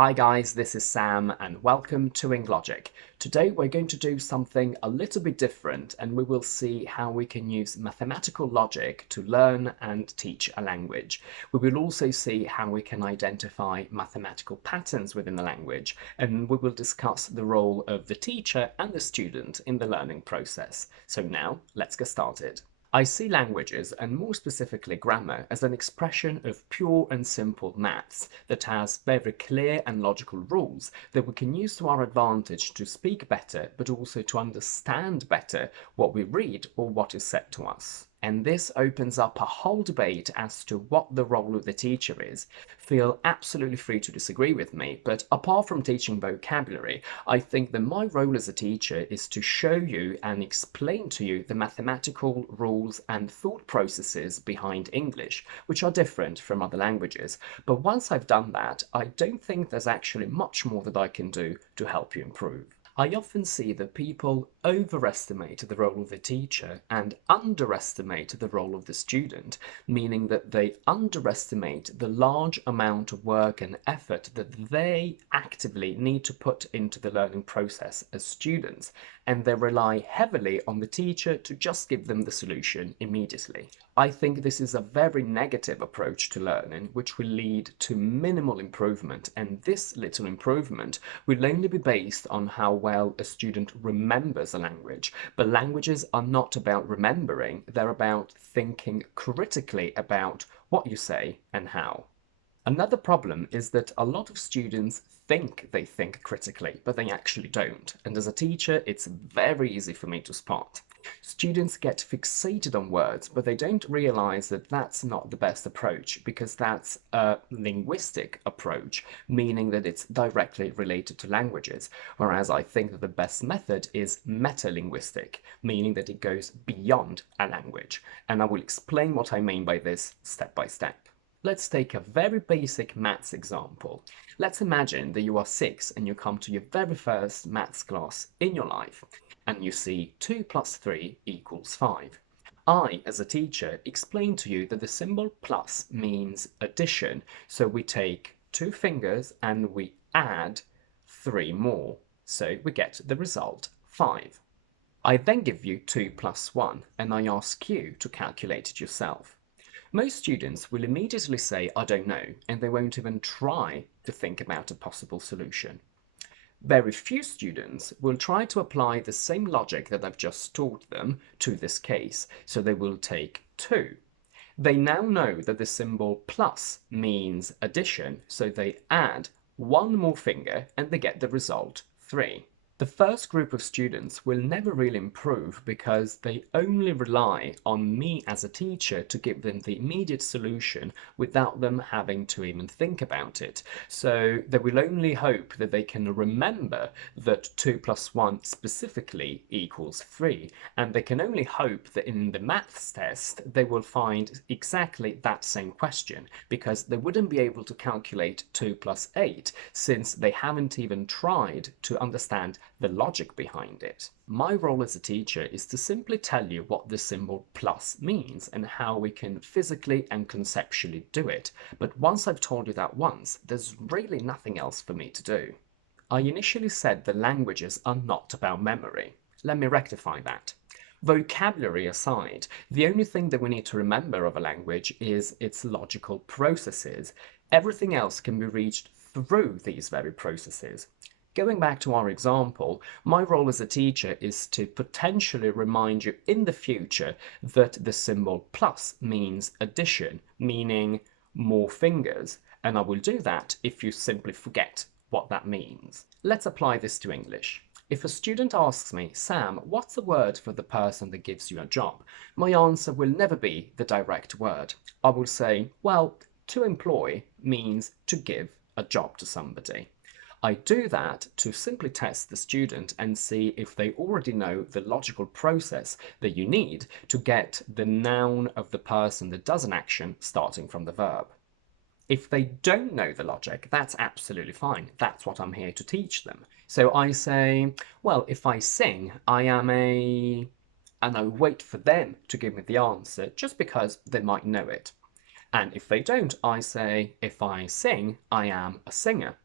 Hi guys, this is Sam and welcome to EngLogic. Today we're going to do something a little bit different and we will see how we can use mathematical logic to learn and teach a language. We will also see how we can identify mathematical patterns within the language, and we will discuss the role of the teacher and the student in the learning process. So now let's get started. I see languages, and more specifically grammar, as an expression of pure and simple maths that has very clear and logical rules that we can use to our advantage to speak better, but also to understand better what we read or what is said to us. And this opens up a whole debate as to what the role of the teacher is. Feel absolutely free to disagree with me, but apart from teaching vocabulary, I think that my role as a teacher is to show you and explain to you the mathematical rules and thought processes behind English, which are different from other languages. But once I've done that, I don't think there's actually much more that I can do to help you improve. I often see that people overestimate the role of the teacher and underestimate the role of the student, meaning that they underestimate the large amount of work and effort that they actively need to put into the learning process as students, and they rely heavily on the teacher to just give them the solution immediately. I think this is a very negative approach to learning, which will lead to minimal improvement, and this little improvement will only be based on how well a student remembers a language. But languages are not about remembering, they're about thinking critically about what you say and how. Another problem is that a lot of students think they think critically, but they actually don't. And as a teacher, it's very easy for me to spot. Students get fixated on words, but they don't realize that that's not the best approach, because that's a linguistic approach, meaning that it's directly related to languages. Whereas I think that the best method is metalinguistic, meaning that it goes beyond a language. And I will explain what I mean by this step by step. Let's take a very basic maths example. Let's imagine that you are 6 and you come to your very first maths class in your life, and you see 2 plus 3 equals 5. I, as a teacher, explain to you that the symbol plus means addition, so we take 2 fingers and we add 3 more, so we get the result 5. I then give you 2 plus 1 and I ask you to calculate it yourself. Most students will immediately say, I don't know, and they won't even try to think about a possible solution. Very few students will try to apply the same logic that I've just taught them to this case, so they will take 2. They now know that the symbol plus means addition, so they add 1 more finger and they get the result 3. The first group of students will never really improve because they only rely on me as a teacher to give them the immediate solution without them having to even think about it. So they will only hope that they can remember that 2 plus 1 specifically equals 3, and they can only hope that in the maths test they will find exactly that same question, because they wouldn't be able to calculate 2 plus 8 since they haven't even tried to understand the logic behind it. My role as a teacher is to simply tell you what the symbol plus means and how we can physically and conceptually do it. But once I've told you that once, there's really nothing else for me to do. I initially said that languages are not about memory. Let me rectify that. Vocabulary aside, the only thing that we need to remember of a language is its logical processes. Everything else can be reached through these very processes. Going back to our example, my role as a teacher is to potentially remind you in the future that the symbol plus means addition, meaning more fingers, and I will do that if you simply forget what that means. Let's apply this to English. If a student asks me, Sam, what's the word for the person that gives you a job? My answer will never be the direct word. I will say, well, to employ means to give a job to somebody. I do that to simply test the student and see if they already know the logical process that you need to get the noun of the person that does an action starting from the verb. If they don't know the logic, that's absolutely fine. That's what I'm here to teach them. So I say, well, if I sing, I am a... and I wait for them to give me the answer just because they might know it. And if they don't, I say, if I sing, I am a singer.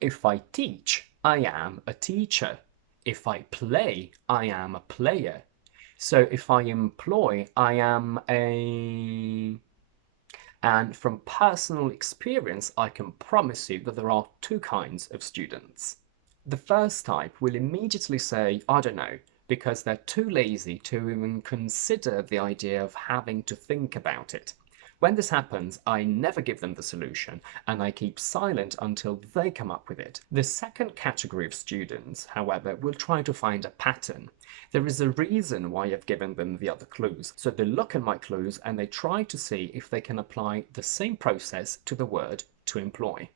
If I teach, I am a teacher. If I play, I am a player. So if I employ, I am a... And from personal experience, I can promise you that there are two kinds of students. The first type will immediately say, I don't know, because they're too lazy to even consider the idea of having to think about it. When this happens, I never give them the solution, and I keep silent until they come up with it. The second category of students, however, will try to find a pattern. There is a reason why I've given them the other clues, so they look at my clues and they try to see if they can apply the same process to the word to employ.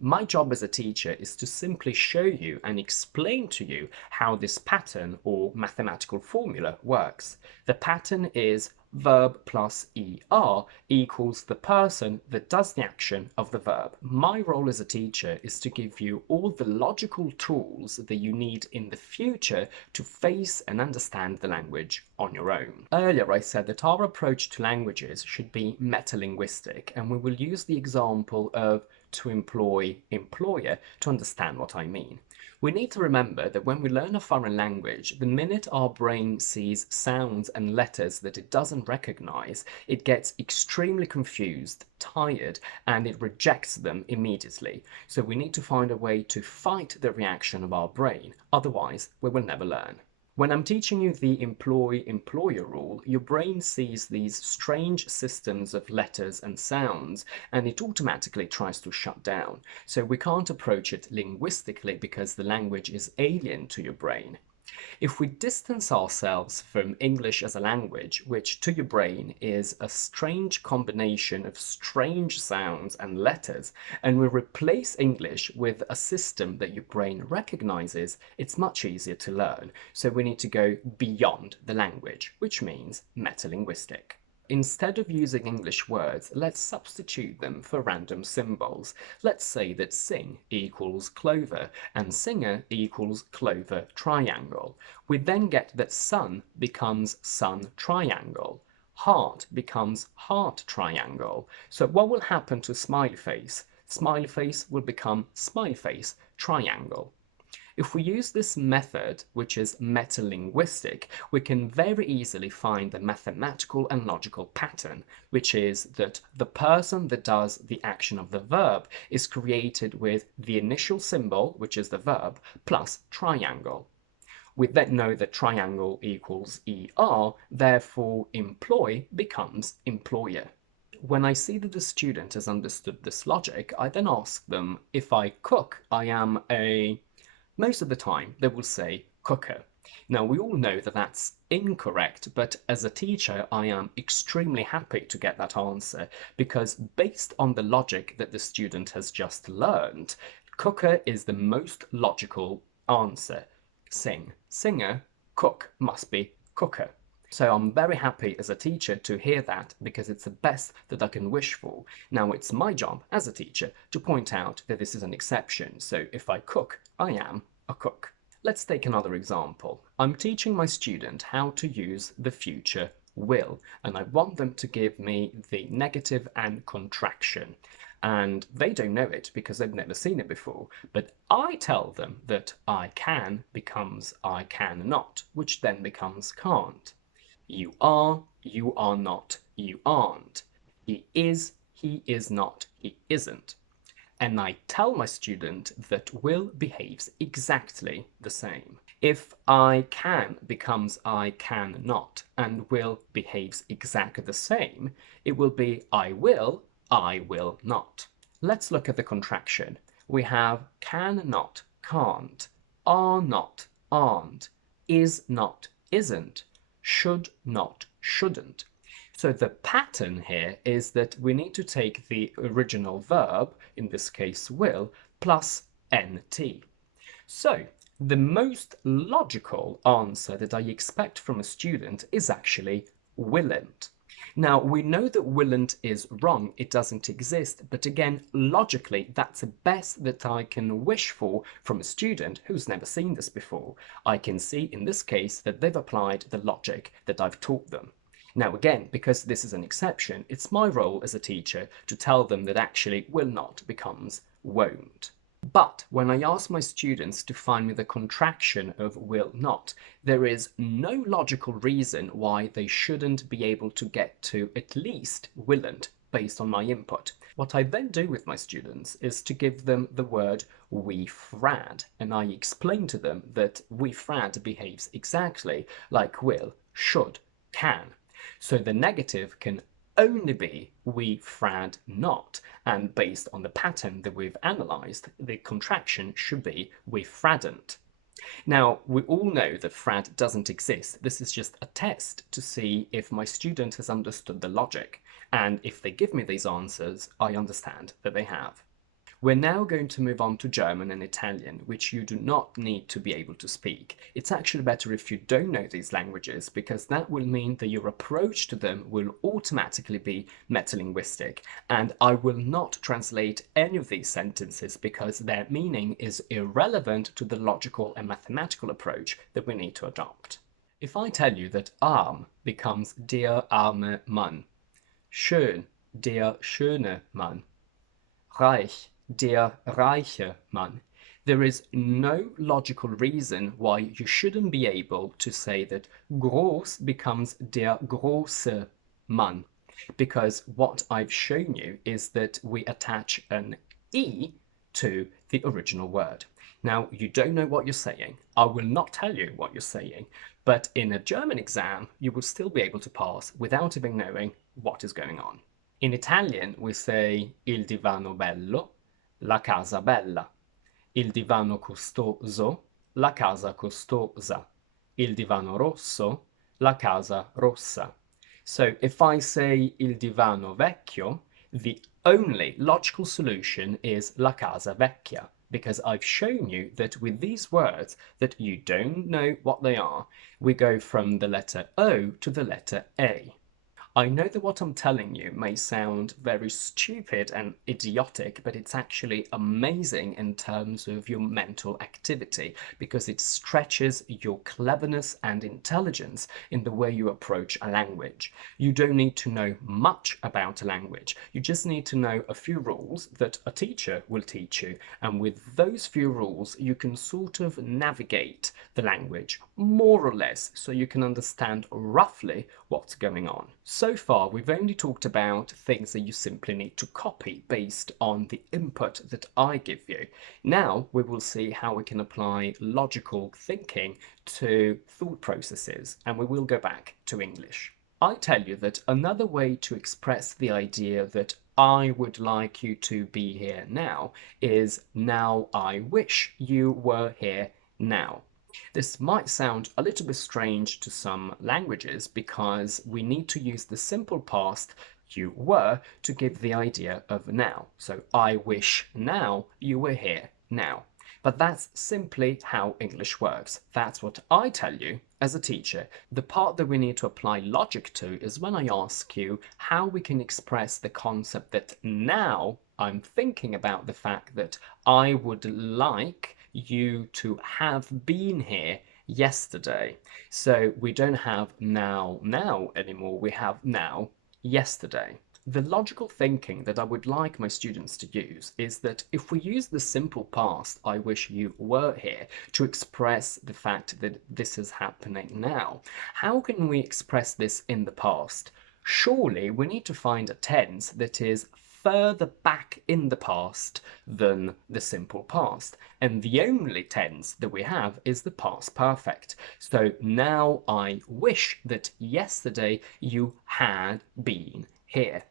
My job as a teacher is to simply show you and explain to you how this pattern or mathematical formula works. The pattern is verb plus ER equals the person that does the action of the verb. My role as a teacher is to give you all the logical tools that you need in the future to face and understand the language on your own. Earlier I said that our approach to languages should be metalinguistic, and we will use the example of to employ employer to understand what I mean. We need to remember that when we learn a foreign language, the minute our brain sees sounds and letters that it doesn't recognize, it gets extremely confused, tired, and it rejects them immediately. So we need to find a way to fight the reaction of our brain, otherwise we will never learn. When I'm teaching you the employ-employer rule, your brain sees these strange systems of letters and sounds, and it automatically tries to shut down. So we can't approach it linguistically because the language is alien to your brain. If we distance ourselves from English as a language, which to your brain is a strange combination of strange sounds and letters, and we replace English with a system that your brain recognizes, it's much easier to learn. So we need to go beyond the language, which means metalinguistic. Instead of using English words, let's substitute them for random symbols. Let's say that sing equals clover and singer equals clover triangle. We then get that sun becomes sun triangle. Heart becomes heart triangle. So what will happen to smiley face? Smiley face will become smiley face triangle. If we use this method, which is metalinguistic, we can very easily find the mathematical and logical pattern, which is that the person that does the action of the verb is created with the initial symbol, which is the verb, plus triangle. We then know that triangle equals ER, therefore employ becomes employer. When I see that the student has understood this logic, I then ask them, if I cook, I am a... Most of the time, they will say cooker. Now, we all know that that's incorrect, but as a teacher, I am extremely happy to get that answer because based on the logic that the student has just learned, cooker is the most logical answer. Sing, singer, cook must be cooker. So I'm very happy as a teacher to hear that because it's the best that I can wish for. Now it's my job as a teacher to point out that this is an exception. So if I cook, I am a cook. Let's take another example. I'm teaching my student how to use the future will, and I want them to give me the negative and contraction. And they don't know it because they've never seen it before. But I tell them that I can becomes I cannot, which then becomes can't. You are not, you aren't. He is not, he isn't. And I tell my student that will behaves exactly the same. If I can becomes I cannot and will behaves exactly the same, it will be I will not. Let's look at the contraction. We have cannot, can't, are not, aren't, is not, isn't, should not, shouldn't. So the pattern here is that we need to take the original verb, in this case will, plus nt. So the most logical answer that I expect from a student is actually willn't. Now, we know that willn't is wrong, it doesn't exist, but again, logically, that's the best that I can wish for from a student who's never seen this before. I can see in this case that they've applied the logic that I've taught them. Now again, because this is an exception, it's my role as a teacher to tell them that actually will not becomes won't. But when I ask my students to find me the contraction of will not, there is no logical reason why they shouldn't be able to get to at least willn't based on my input. What I then do with my students is to give them the word we frad, and I explain to them that we frad behaves exactly like will, should, can. So the negative can only be we frad not, and based on the pattern that we've analysed, the contraction should be we fradn't. Now, we all know that frad doesn't exist. This is just a test to see if my student has understood the logic, and if they give me these answers, I understand that they have. We're now going to move on to German and Italian, which you do not need to be able to speak. It's actually better if you don't know these languages, because that will mean that your approach to them will automatically be metalinguistic, and I will not translate any of these sentences because their meaning is irrelevant to the logical and mathematical approach that we need to adopt. If I tell you that arm becomes der arme Mann, schön, der schöne Mann, reich, der reiche Mann, there is no logical reason why you shouldn't be able to say that groß becomes der große Mann, because what I've shown you is that we attach an E to the original word. Now, you don't know what you're saying. I will not tell you what you're saying, but in a German exam, you will still be able to pass without even knowing what is going on. In Italian, we say il divano bello, la casa bella, il divano costoso, la casa costosa, il divano rosso, la casa rossa. So if I say il divano vecchio, the only logical solution is la casa vecchia, because I've shown you that with these words that you don't know what they are, we go from the letter O to the letter A. I know that what I'm telling you may sound very stupid and idiotic, but it's actually amazing in terms of your mental activity, because it stretches your cleverness and intelligence in the way you approach a language. You don't need to know much about a language. You just need to know a few rules that a teacher will teach you, and with those few rules you can sort of navigate the language more or less, so you can understand roughly what's going on. So far, we've only talked about things that you simply need to copy based on the input that I give you. Now, we will see how we can apply logical thinking to thought processes, and we will go back to English. I tell you that another way to express the idea that I would like you to be here now is now I wish you were here now. This might sound a little bit strange to some languages because we need to use the simple past you were to give the idea of now. So I wish now you were here now. But that's simply how English works. That's what I tell you as a teacher. The part that we need to apply logic to is when I ask you how we can express the concept that now I'm thinking about the fact that I would like you to have been here yesterday. So we don't have now anymore, we have now yesterday. The logical thinking that I would like my students to use is that if we use the simple past, I wish you were here, to express the fact that this is happening now, how can we express this in the past? Surely we need to find a tense that is further back in the past than the simple past, and the only tense that we have is the past perfect. So now I wish that yesterday you had been here.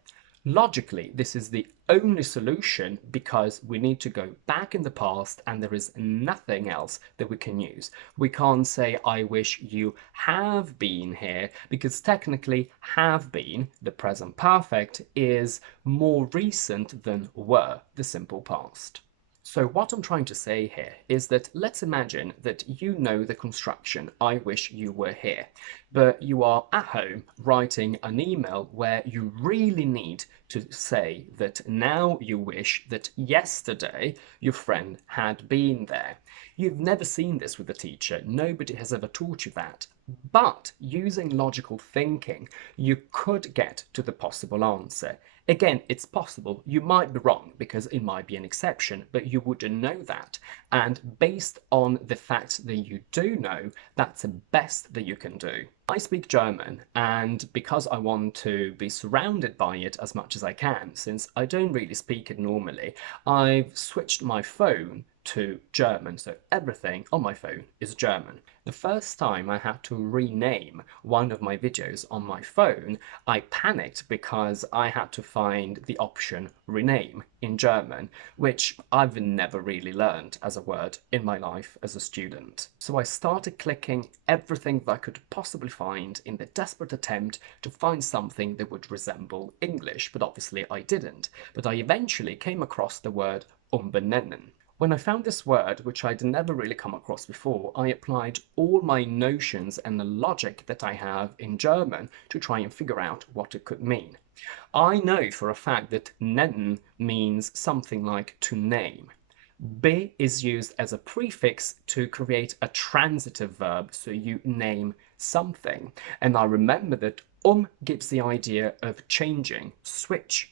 Logically, this is the only solution because we need to go back in the past and there is nothing else that we can use. We can't say, I wish you have been here, because technically have been, the present perfect, is more recent than were, the simple past. So what I'm trying to say here is that let's imagine that you know the construction, I wish you were here. but you are at home writing an email where you really need to say that now you wish that yesterday your friend had been there. You've never seen this with a teacher, nobody has ever taught you that. But using logical thinking, you could get to the possible answer. Again, it's possible. You might be wrong because it might be an exception, but you wouldn't know that. And based on the fact that you do know, that's the best that you can do. I speak German, and because I want to be surrounded by it as much as I can, since I don't really speak it normally, I've switched my phone to German, so everything on my phone is German. The first time I had to rename one of my videos on my phone, I panicked because I had to find the option rename in German, which I've never really learned as a word in my life as a student. So I started clicking everything that I could possibly find in the desperate attempt to find something that would resemble English, but obviously I didn't. But I eventually came across the word umbenennen. When I found this word, which I'd never really come across before, I applied all my notions and the logic that I have in German to try and figure out what it could mean. I know for a fact that nennen means something like to name. Be is used as a prefix to create a transitive verb, so you name something. And I remember that gives the idea of changing, switch.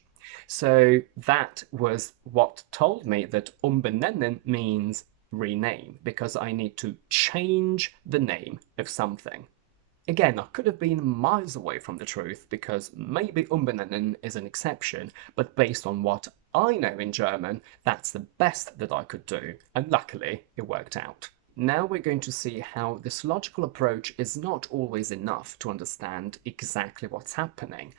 So that was what told me that umbenennen means rename, because I need to change the name of something. Again, I could have been miles away from the truth, because maybe umbenennen is an exception, but based on what I know in German, that's the best that I could do, and luckily it worked out. Now we're going to see how this logical approach is not always enough to understand exactly what's happening,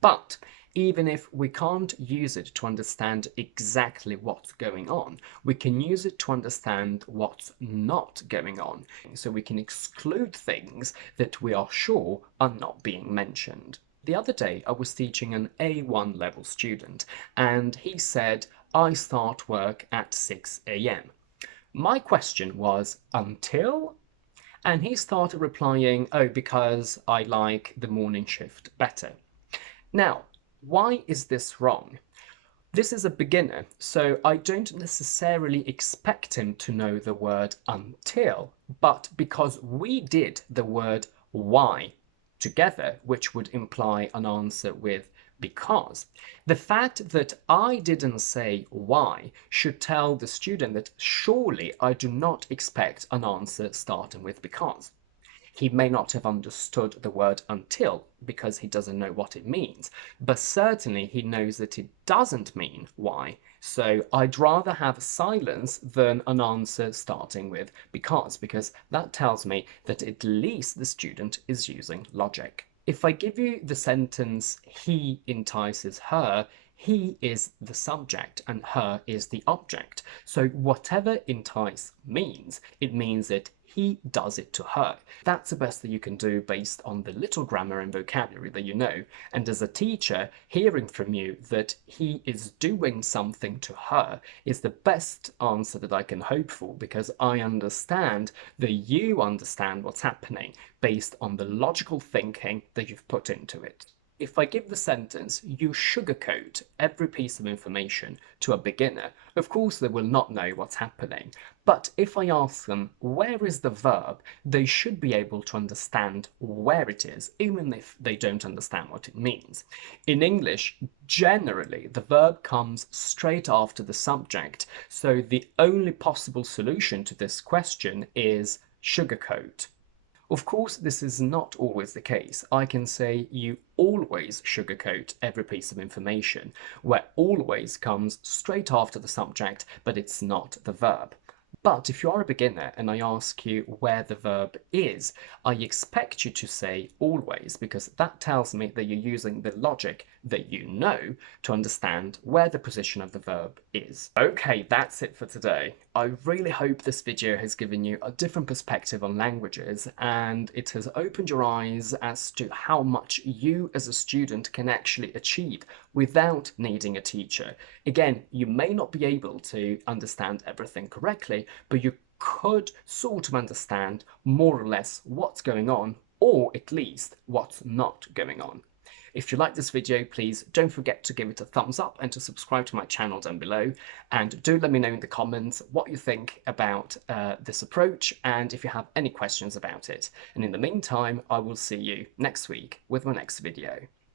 but even if we can't use it to understand exactly what's going on, we can use it to understand what's not going on. So we can exclude things that we are sure are not being mentioned. The other day I was teaching an A1 level student, and he said, I start work at 6 a.m. My question was, until? And he started replying, oh, because I like the morning shift better. Now, why is this wrong? This is a beginner, so I don't necessarily expect him to know the word until, but because we did the word why together, which would imply an answer with because, the fact that I didn't say why should tell the student that surely I do not expect an answer starting with because. He may not have understood the word until because he doesn't know what it means, but certainly he knows that it doesn't mean why. So I'd rather have silence than an answer starting with because that tells me that at least the student is using logic. If I give you the sentence, he entices her, he is the subject and her is the object. So whatever entice means, it means that he does it to her. That's the best that you can do based on the little grammar and vocabulary that you know. And as a teacher, hearing from you that he is doing something to her is the best answer that I can hope for, because I understand that you understand what's happening based on the logical thinking that you've put into it. If I give the sentence, you sugarcoat every piece of information to a beginner, of course they will not know what's happening. But if I ask them, where is the verb, they should be able to understand where it is, even if they don't understand what it means. In English, generally, the verb comes straight after the subject, so the only possible solution to this question is sugarcoat. Of course, this is not always the case. I can say you always sugarcoat every piece of information, where always comes straight after the subject, but it's not the verb. But if you are a beginner and I ask you where the verb is, I expect you to say always, because that tells me that you're using the logic that you know to understand where the position of the verb is. Okay, that's it for today. I really hope this video has given you a different perspective on languages, and it has opened your eyes as to how much you as a student can actually achieve without needing a teacher. Again, you may not be able to understand everything correctly, but you could sort of understand more or less what's going on or at least what's not going on. If you like this video, please don't forget to give it a thumbs up and to subscribe to my channel down below. And do let me know in the comments what you think about this approach and if you have any questions about it. And in the meantime, I will see you next week with my next video.